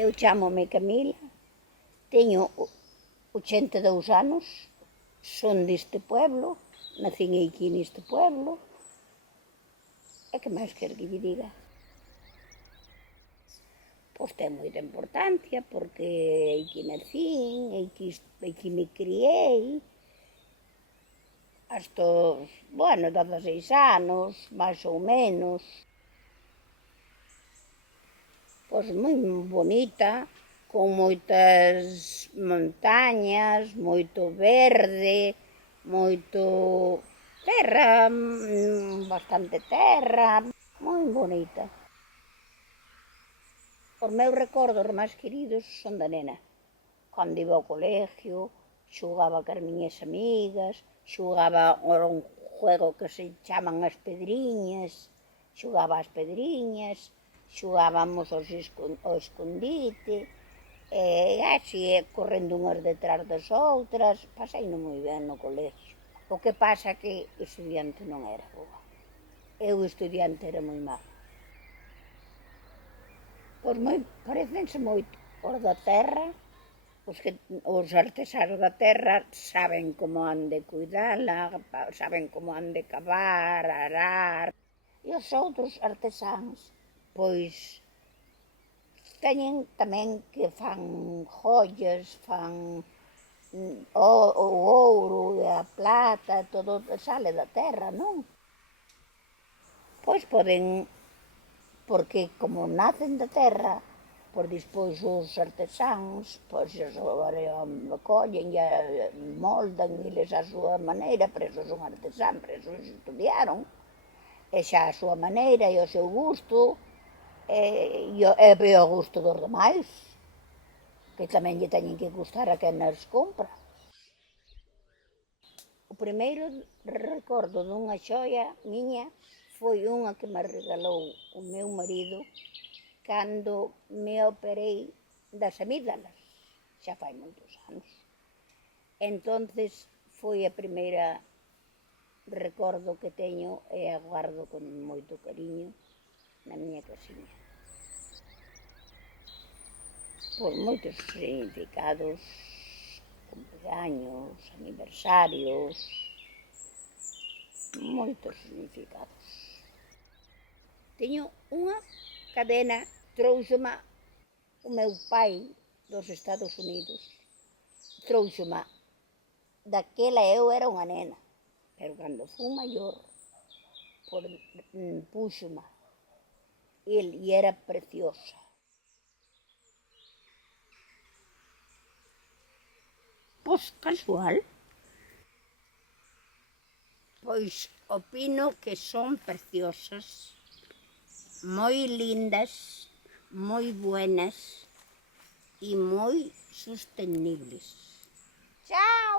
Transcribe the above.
Eu chámome Camila, teño 82 anos, son deste pueblo, nacín aquí neste pueblo. E que máis quer que lle diga? Pois ten moita importancia, porque aquí nacín, aquí me criei, hasta os, 16 anos, máis ou menos. Pois moi bonita, con moitas montañas, moito verde, moito terra, bastante terra, moi bonita. Os meus recordos máis queridos son da nena. Cando iba ao colegio, xogaba cas miñas amigas, xogaba un juego que se chaman as pedriñas, xogaba as pedriñas, xogábamos ao escondite, e así, correndo unhas detrás das outras, paseino moi ben no colegio. O que pasa que estudiante non era boa. Eu estudiante era moi mal. Pois parecense moito os da terra, os artesanos da terra saben como han de cuidala, saben como han de cavar, arar. E os outros artesáns, pois, teñen tamén que fan joias, fan o ouro e a plata, todo sale da terra, non? Pois poden, porque como nacen da terra, pois despois os artesáns, pois collen e moldan eles a súa maneira, pero esos son artesán, pero esos estudiaron, e xa a súa maneira e o seu gusto, e o gusto dos demais, que tamén lle teñen que gustar a quen as compra. O primeiro recordo dunha xoia miña foi unha que me regalou o meu marido cando me operei das amígdalas, xa fai moitos anos. Entonces foi a primeira recordo que teño e agardo con moito cariño na miña casiña. Por moitos significados, cumpleaños, aniversarios, moitos significados. Teño unha cadena, trouxoma o meu pai dos Estados Unidos, trouxoma, daquela eu era unha nena, pero cando fui maior, púxoma, e era preciosa. Pois casual. Pois opino que son preciosas, moi lindas, moi buenas e moi sostenibles. Chao!